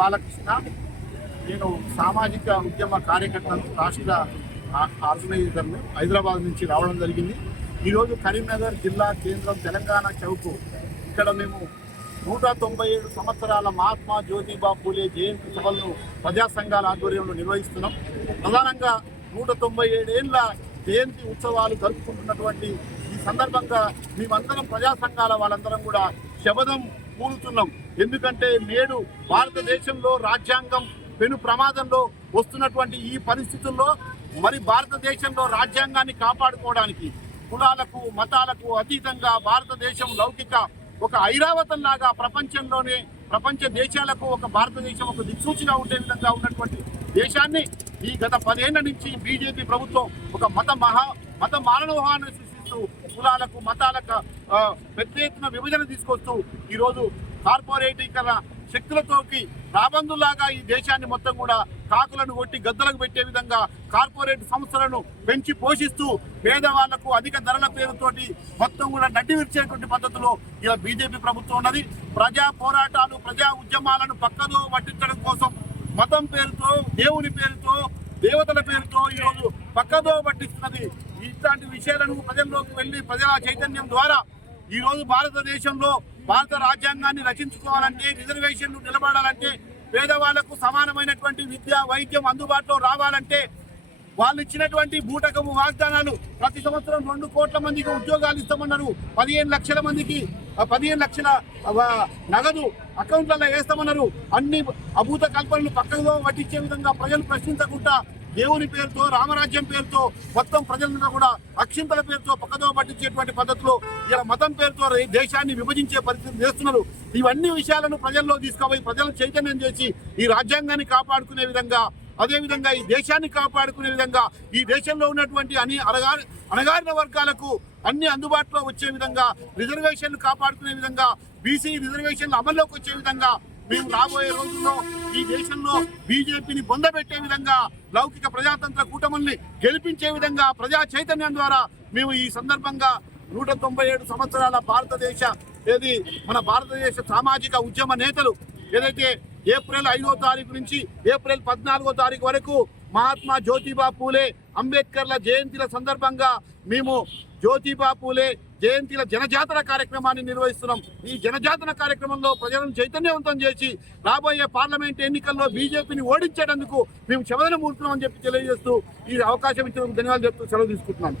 బాలకృష్ణ. నేను సామాజిక ఉద్యమ కార్యకర్తను రాష్ట్ర ఆర్గనైజర్ను హైదరాబాద్ నుంచి రావడం జరిగింది. ఈరోజు కరీంనగర్ జిల్లా కేంద్రం తెలంగాణ చౌక్. ఇక్కడ మేము నూట తొంభై ఏడు సంవత్సరాల మహాత్మా జ్యోతిబా పూలే జయంతి సభలను ప్రజా సంఘాల ఆధ్వర్యంలో నిర్వహిస్తున్నాం. ప్రధానంగా నూట తొంభై ఏడేళ్ళ జయంతి ఉత్సవాలు జరుపుకుంటున్నటువంటి ఈ సందర్భంగా మేమందరం ప్రజా సంఘాల వాళ్ళందరం కూడా శబదం కూలుతున్నాం ఎందుకంటే నేడు భారతదేశంలో రాజ్యాంగం పెను ప్రమాదంలో వస్తున్నటువంటి ఈ పరిస్థితుల్లో మరి భారతదేశంలో రాజ్యాంగాన్ని కాపాడుకోవడానికి కులాలకు మతాలకు అతీతంగా భారతదేశం లౌకిక ఒక ఐరావతం లాగా ప్రపంచంలోనే ప్రపంచ దేశాలకు ఒక భారతదేశం ఒక దిక్సూచిగా ఉండే విధంగా ఉన్నటువంటి దేశాన్ని ఈ గత పదేళ్ళ నుంచి బీజేపీ ప్రభుత్వం ఒక మత మహా మత మానవహాన్ని తీసుకొస్తూ కులాలకు మతాలకు ఆ, పెద్ద ఎత్తున విభజన తీసుకొస్తూ ఈరోజు కార్పొరేటీకరణ శక్తులతోకి రాబందులాగా ఈ దేశాన్ని మొత్తం కూడా కాకులను కొట్టి గద్దలకు పెట్టే విధంగా కార్పొరేట్ సంస్థలను పెంచి పోషిస్తూ పేదవాళ్ళకు అధిక ధరల పేరుతోటి మొత్తం కూడా నడ్డి విరిచేటువంటి పద్ధతిలో ఇలా బీజేపీ ప్రభుత్వం ఉన్నది. ప్రజా పోరాటాలు ప్రజా ఉద్యమాలను పక్కదో పట్టించడం కోసం మతం పేరుతో దేవుని పేరుతో దేవతల పేరుతో ఈరోజు పక్కదో పట్టిస్తున్నది. ఇట్లాంటి విషయాలను ప్రజల్లోకి వెళ్ళి ప్రజల చైతన్యం ద్వారా ఈరోజు భారతదేశంలో భారత రాజ్యాంగాన్ని రచించుకోవాలంటే రిజర్వేషన్లు నిలబడాలంటే పేదవాళ్ళకు సమానమైనటువంటి విద్య వైద్యం అందుబాటులో రావాలంటే వాళ్ళు ఇచ్చినటువంటి బూటకము వాగ్దానాలు ప్రతి సంవత్సరం రెండు కోట్ల మందికి ఉద్యోగాలు ఇస్తామన్నారు. పదిహేను లక్షల మందికి పదిహేను లక్షల నగదు అకౌంట్లలో వేస్తామన్నారు. అన్ని అభూత కల్పనలు పక్కగా పట్టించే విధంగా ప్రజలు ప్రశ్నించకుండా దేవుని పేరుతో రామరాజ్యం పేరుతో మొత్తం ప్రజలంతా కూడా అక్షింతల పేరుతో పక్కదో పట్టించేటువంటి పద్ధతిలో ఇలా మతం పేరుతో దేశాన్ని విభజించే పరిస్థితి చేస్తున్నారు. ఇవన్నీ విషయాలను ప్రజల్లో తీసుకుపోయి ప్రజలను చైతన్యం చేసి ఈ రాజ్యాంగాన్ని కాపాడుకునే విధంగా అదే విధంగా ఈ దేశాన్ని కాపాడుకునే విధంగా ఈ దేశంలో ఉన్నటువంటి అన్ని అణగా అణగారిన వర్గాలకు అన్ని అందుబాటులో వచ్చే విధంగా రిజర్వేషన్లు కాపాడుకునే విధంగా బీసీ రిజర్వేషన్లు అమల్లోకి వచ్చే విధంగా మేము రాబోయే రోజుల్లో ఈ దేశంలో బీజేపీని బొందబెట్టే విధంగా లౌకిక ప్రజాతంత్ర కూటముల్ని గెలిపించే విధంగా ప్రజా చైతన్యం ద్వారా మేము ఈ సందర్భంగా నూట తొంభై ఏడు సంవత్సరాల భారతదేశ ఏది మన భారతదేశ సామాజిక ఉద్యమ నేతలు ఏదైతే ఏప్రిల్ ఐదో తారీఖు నుంచి ఏప్రిల్ పద్నాలుగో తారీఖు వరకు మహాత్మా జ్యోతిబా పూలే అంబేద్కర్ల జయంతిల సందర్భంగా మేము జ్యోతిబా పూలే జయంతిల జనజాతర కార్యక్రమాన్ని నిర్వహిస్తున్నాం. ఈ జనజాతర కార్యక్రమంలో ప్రజలను చైతన్యవంతం చేసి రాబోయే పార్లమెంట్ ఎన్నికల్లో బీజేపీని ఓడించేటందుకు మేము శవదన మూర్తున్నామని చెప్పి తెలియజేస్తూ ఈ అవకాశం ఇచ్చినందుకు ధన్యవాదాలు చెప్తూ సెలవు తీసుకుంటున్నాను.